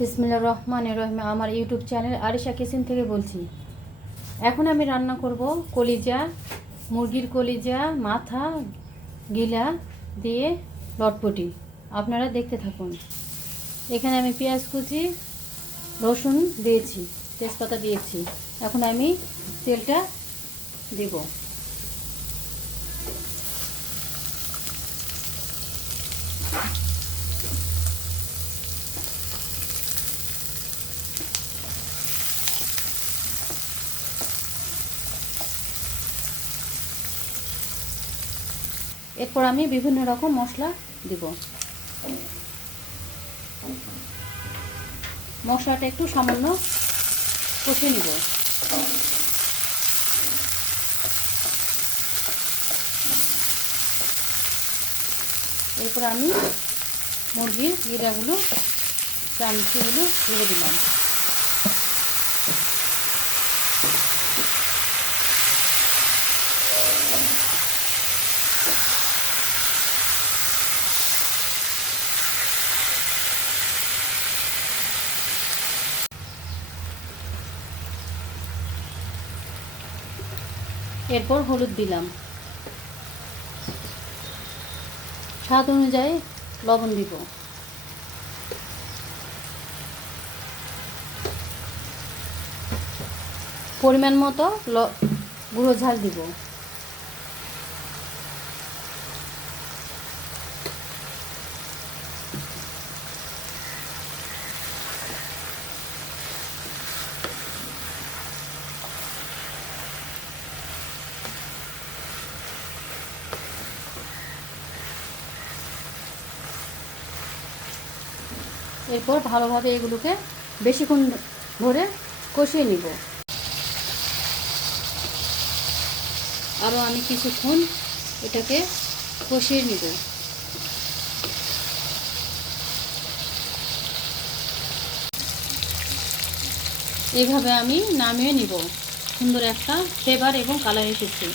বিসমিল্লাহির রহমানির রহিম। আমার ইউটিউব চ্যানেল আরিশা কিচেন থেকে বলছি। এখন আমি রান্না করব কলিজা, মুরগির কলিজা, মাথা, গিলা দিয়ে লটপটি। আপনারা দেখতে থাকুন। এখানে আমি পেঁয়াজ কুচি, রসুন দিয়েছি, তেজপাতা দিয়েছি। এখন আমি তেলটা দেব। এরপর আমি বিভিন্ন রকম মশলা দেব। মশলাটা একটু সামান্য কষে নিব। এরপর আমি মুরগির গিরাগুলো, চামচিগুলো দিয়ে দিলাম। এরপর হলুদ দিলাম, স্বাদ অনুযায়ী লবণ দিব। পরিমাণ মতো গুঁড়ো ঝাল দিব। এরপর ভালোভাবে এগুলোকে বেশিক্ষণ ধরে কষিয়ে নিব। আরও আমি কিছুক্ষণ এটাকে কষিয়ে নিব। এইভাবে আমি নামিয়ে নিব। সুন্দর একটা ফ্লেভার এবং কালার এসেছে।